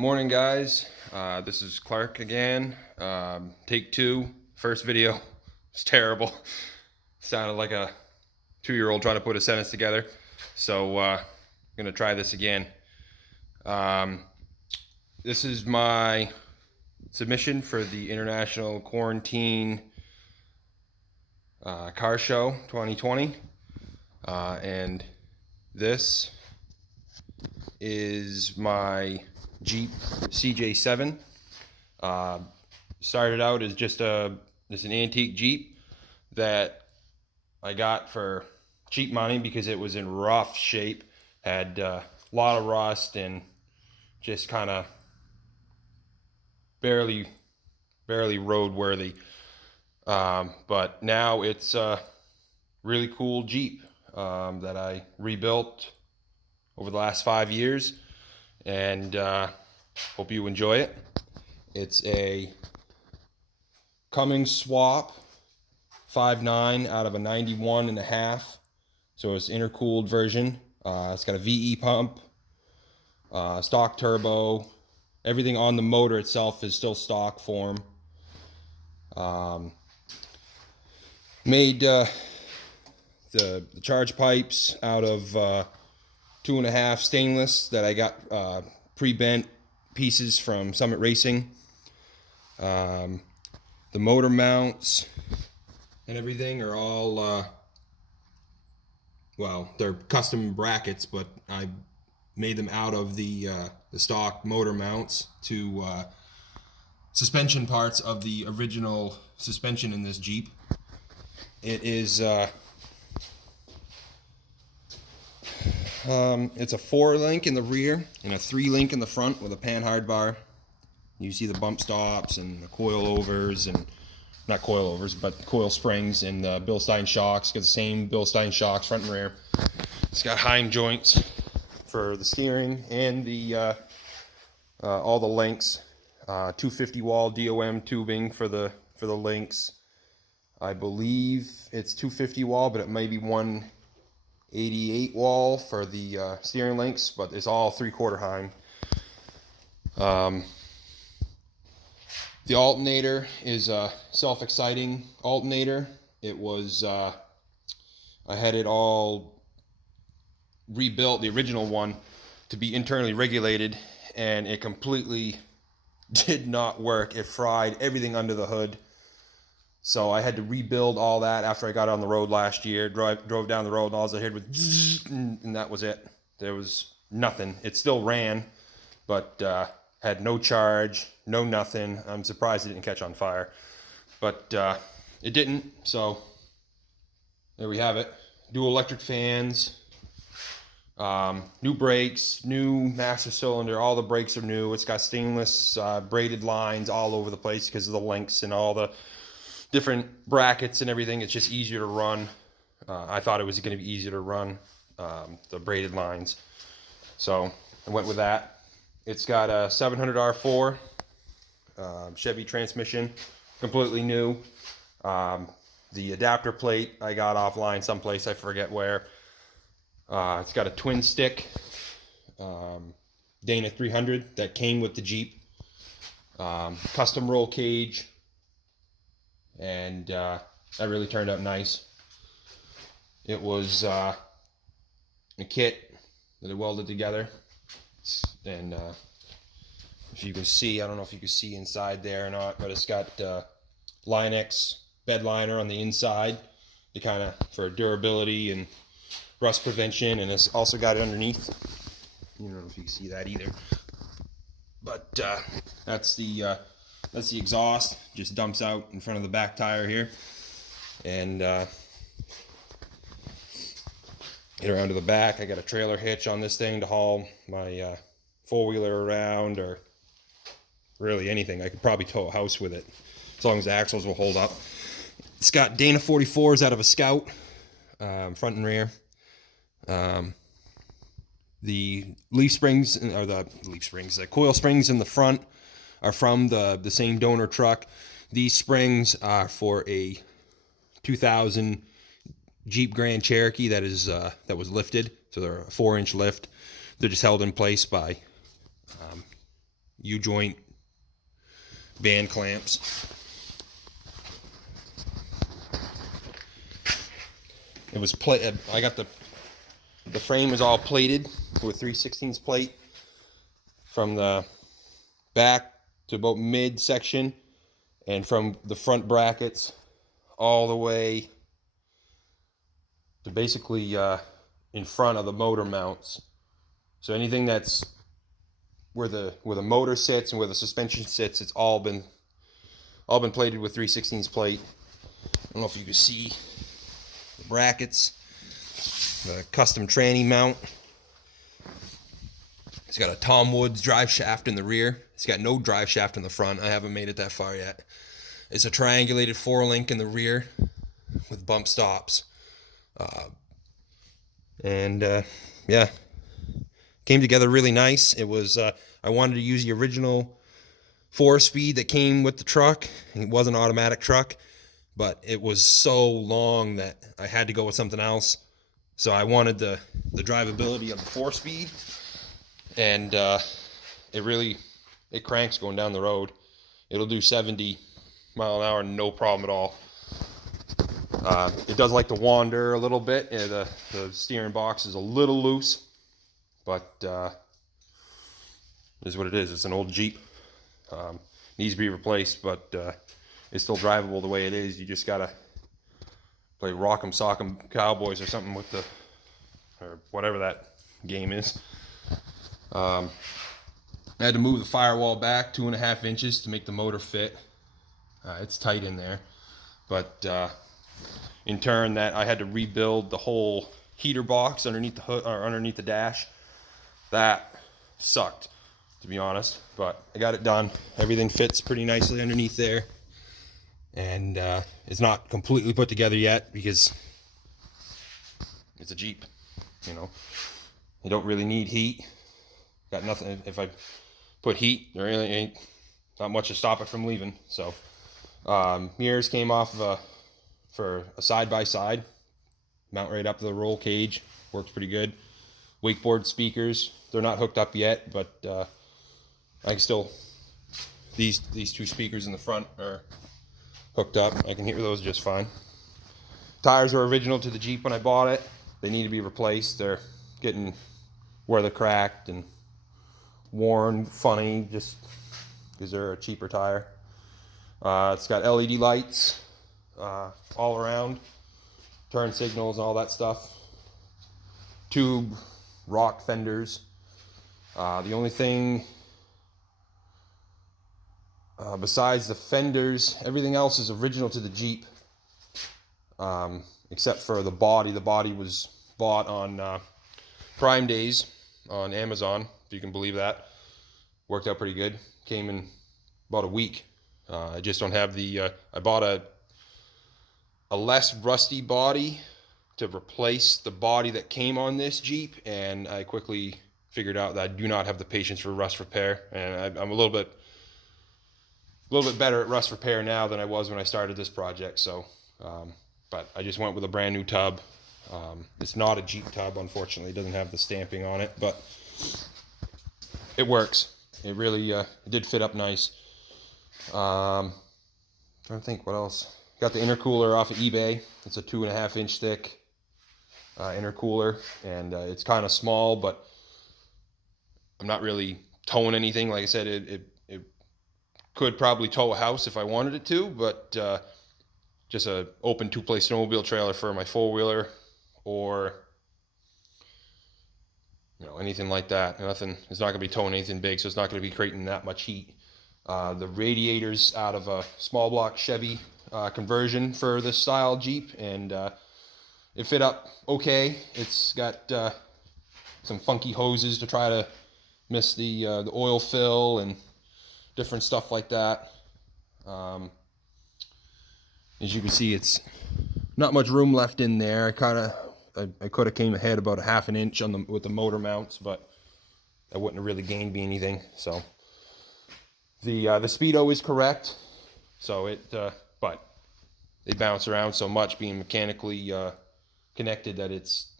Morning, guys. This is Clark again. Take two. First video. It's terrible. Sounded like a 2-year-old trying to put a sentence together. So I'm gonna try this again. This is my submission for the International Quarantine Car Show 2020, and this is my Jeep CJ7. Started out as just an antique Jeep that I got for cheap money because it was in rough shape, had a lot of rust and just kind of barely roadworthy. But now it's a really cool Jeep that I rebuilt over the last 5 years, and hope you enjoy it. It's a Cummins swap 5.9 out of a 91.5, so it's intercooled version. It's got a VE pump, stock turbo. Everything on the motor itself is still stock form. Made the charge pipes out of 2.5 stainless that I got pre-bent pieces from Summit Racing. The motor mounts and everything are all well, they're custom brackets, but I made them out of the stock motor mounts to suspension parts of the original suspension in this Jeep. It is it's a 4-link in the rear and a 3-link in the front with a panhard bar. You see the bump stops and the coilovers, and not coilovers, but coil springs, and the Bilstein shocks. Got the same Bilstein shocks front and rear. It's got Heim joints for the steering and the all the links. 250 wall DOM tubing for the links. I believe it's 250 wall, but it may be 188 wall for the steering links, but it's all 3/4 Heim. The alternator is a self-exciting alternator. It was I had it all rebuilt, the original one, to be internally regulated, and it completely did not work. It fried everything under the hood. So I had to rebuild all that after I got on the road last year. Drove down the road, and all I heard was and that was it. There was nothing. It still ran, but had no charge, no nothing. I'm surprised it didn't catch on fire, but it didn't. So there we have it. Dual electric fans, new brakes, new master cylinder. All the brakes are new. It's got stainless braided lines all over the place because of the links and all the different brackets and everything. It's just easier to run. I thought it was going to be easier to run, the braided lines, so I went with that. It's got a 700 R4 Chevy transmission, completely new. The adapter plate I got offline someplace, I forget where. It's got a twin stick Dana 300 that came with the Jeep, custom roll cage, and that really turned out nice. It was a kit that I welded together, and if you can see, I don't know if you can see inside there or not, but it's got Line-X bed liner on the inside to kind of for durability and rust prevention, and it's also got it underneath. I don't know if you can see that either, but that's the exhaust. Just dumps out in front of the back tire here, and get around to the back. I got a trailer hitch on this thing to haul my 4-wheeler around, or really anything. I could probably tow a house with it as long as the axles will hold up. It's got Dana 44s out of a Scout, front and rear. The leaf springs, or the coil springs in the front are from the same donor truck. These springs are for a 2000 Jeep Grand Cherokee that was lifted, so they're a 4-inch lift. They're just held in place by U-joint band clamps. It was I got the frame was all plated with 3/16 plate from the back to about mid section, and from the front brackets all the way to basically in front of the motor mounts. So anything that's where the motor sits and where the suspension sits, it's all been plated with 3/16 plate. I don't know if you can see the brackets, the custom tranny mount. It's got a Tom Woods drive shaft in the rear. It's got no drive shaft in the front. I haven't made it that far yet. It's a triangulated 4-link in the rear with bump stops. Yeah, came together really nice. It was I wanted to use the original 4-speed that came with the truck. It was an automatic truck, but it was so long that I had to go with something else. So I wanted the drivability of the 4-speed, and it cranks going down the road. It'll do 70 mile an hour, no problem at all. It does like to wander a little bit. The steering box is a little loose, but it is what it is. It's an old Jeep. Needs to be replaced, but it's still drivable the way it is. You just gotta play Rock'em Sock'em Cowboys or something with or whatever that game is. I had to move the firewall back 2.5 inches to make the motor fit. It's tight in there, but in turn, that I had to rebuild the whole heater box underneath the hood or underneath the dash. That sucked, to be honest, but I got it done. Everything fits pretty nicely underneath there, and it's not completely put together yet because it's a Jeep. You know, you don't really need heat. Got nothing. If I put heat, there really ain't not much to stop it from leaving. So mirrors came off for a side-by-side, mount right up to the roll cage, works pretty good. Wakeboard speakers, they're not hooked up yet, but I can still, these 2 speakers in the front are hooked up. I can hear those just fine. Tires were original to the Jeep when I bought it. They need to be replaced. They're getting weather cracked and worn funny just because they're a cheaper tire. It's got LED lights all around, turn signals and all that stuff. Tube rock fenders. The only thing besides the fenders, everything else is original to the Jeep, except for the body. The body was bought on Prime Days on Amazon, if you can believe that. Worked out pretty good. Came in about a week. I just don't have I bought a less rusty body to replace the body that came on this Jeep, and I quickly figured out that I do not have the patience for rust repair, and I'm a little bit better at rust repair now than I was when I started this project. So, but I just went with a brand new tub. It's not a Jeep tub, unfortunately. It doesn't have the stamping on it, but it works. It really it did fit up nice. Trying to think what else. Got the intercooler off of eBay. It's a 2.5-inch thick intercooler, and it's kind of small, but I'm not really towing anything. Like I said, it could probably tow a house if I wanted it to, but just a open 2-place snowmobile trailer for my 4-wheeler, or anything like that. Nothing. It's not going to be towing anything big, so it's not going to be creating that much heat. The radiator's out of a small block Chevy conversion for this style Jeep, and it fit up okay. It's got some funky hoses to try to miss the oil fill and different stuff like that. As you can see, it's not much room left in there. I could have came ahead about 1/2 inch with the motor mounts, but I wouldn't have really gained me anything. So the speedo is correct. So but they bounce around so much, being mechanically connected, that it's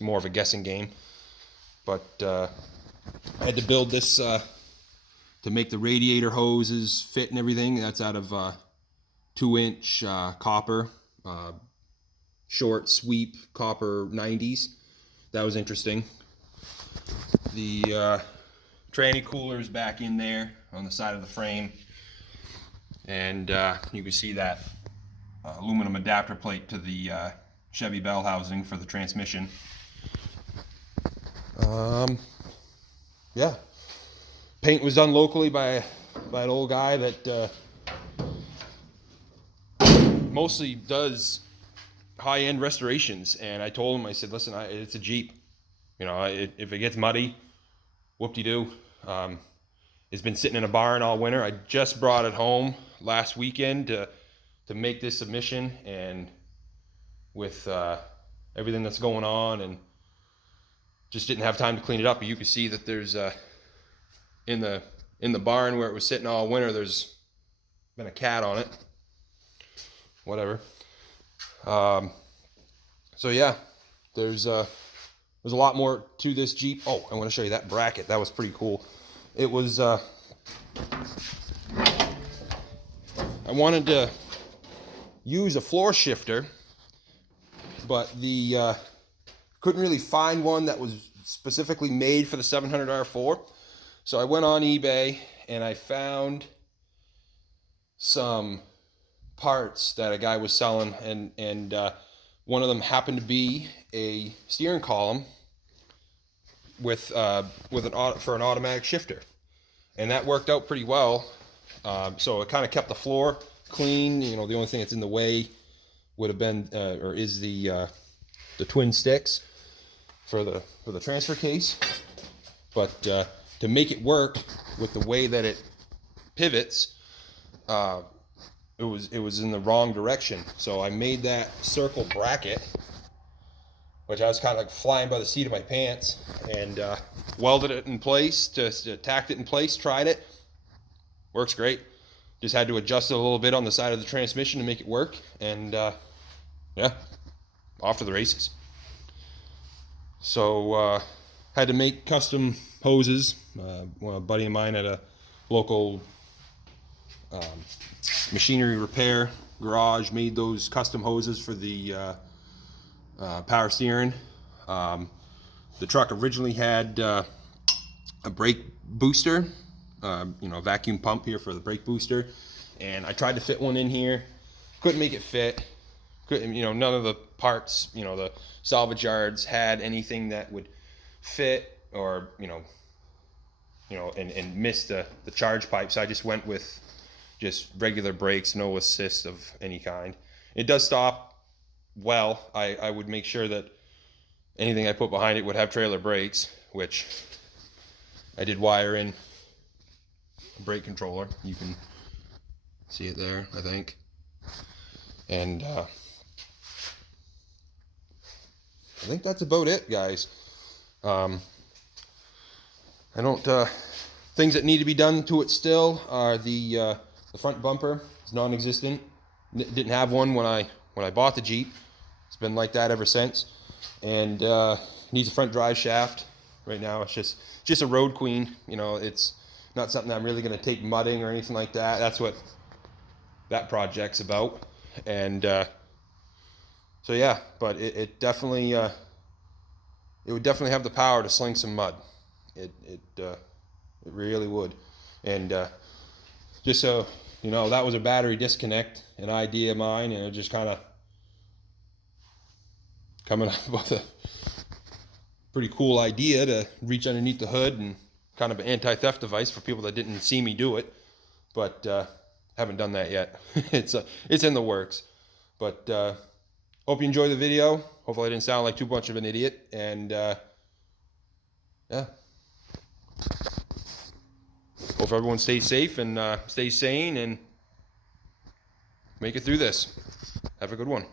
more of a guessing game. But I had to build this to make the radiator hoses fit and everything. That's out of 2-inch copper, short sweep copper 90s. That was interesting. The tranny cooler is back in there on the side of the frame, and you can see that aluminum adapter plate to the Chevy bell housing for the transmission. Yeah, paint was done locally by an old guy that mostly does high-end restorations, and I told him, I said, listen, it's a Jeep, you know, if it gets muddy, whoop-de-doo. It's been sitting in a barn all winter. I just brought it home last weekend to make this submission, and with everything that's going on, and just didn't have time to clean it up. But you can see that there's in the barn where it was sitting all winter, there's been a cat on it. Whatever. So yeah, there's a lot more to this Jeep. Oh, I want to show you that bracket. That was pretty cool. It was I wanted to use a floor shifter, but the couldn't really find one that was specifically made for the 700 R4. So I went on eBay and I found some parts that a guy was selling, and one of them happened to be a steering column with an automatic shifter, and that worked out pretty well. So it kind of kept the floor clean. You know, the only thing that's in the way would have been or is the twin sticks for the transfer case. But to make it work with the way that it pivots, it was in the wrong direction. So I made that circle bracket, which I was kind of like flying by the seat of my pants, and welded it in place, tacked it in place, tried it. Works great. Just had to adjust it a little bit on the side of the transmission to make it work, and yeah, off to the races. So had to make custom hoses. A buddy of mine at a local machinery repair garage made those custom hoses for the power steering. The truck originally had a brake booster, you know, a vacuum pump here for the brake booster, and I tried to fit one in here, couldn't make it fit. Couldn't, you know, none of the parts, you know, the salvage yards had anything that would fit, or you know, and missed the charge pipe. So I just went with just regular brakes, no assist of any kind. It does stop well. I would make sure that anything I put behind it would have trailer brakes, which I did wire in a brake controller. You can see it there, I think. And I think that's about it, guys. I don't things that need to be done to it still are the front bumper is non-existent. Didn't have one when I bought the Jeep. It's been like that ever since. And needs a front drive shaft. Right now it's just a road queen. You know, it's not something I'm really going to take mudding or anything like that. That's what that project's about. And so yeah, but it definitely it would definitely have the power to sling some mud. It really would. And just so you know, that was a battery disconnect, an idea of mine, and it just kind of coming up with a pretty cool idea to reach underneath the hood, and kind of an anti-theft device for people that didn't see me do it, but haven't done that yet. It's in the works. But hope you enjoyed the video. Hopefully I didn't sound like too much of an idiot, and yeah, hope everyone stays safe and stays sane and make it through this. Have a good one.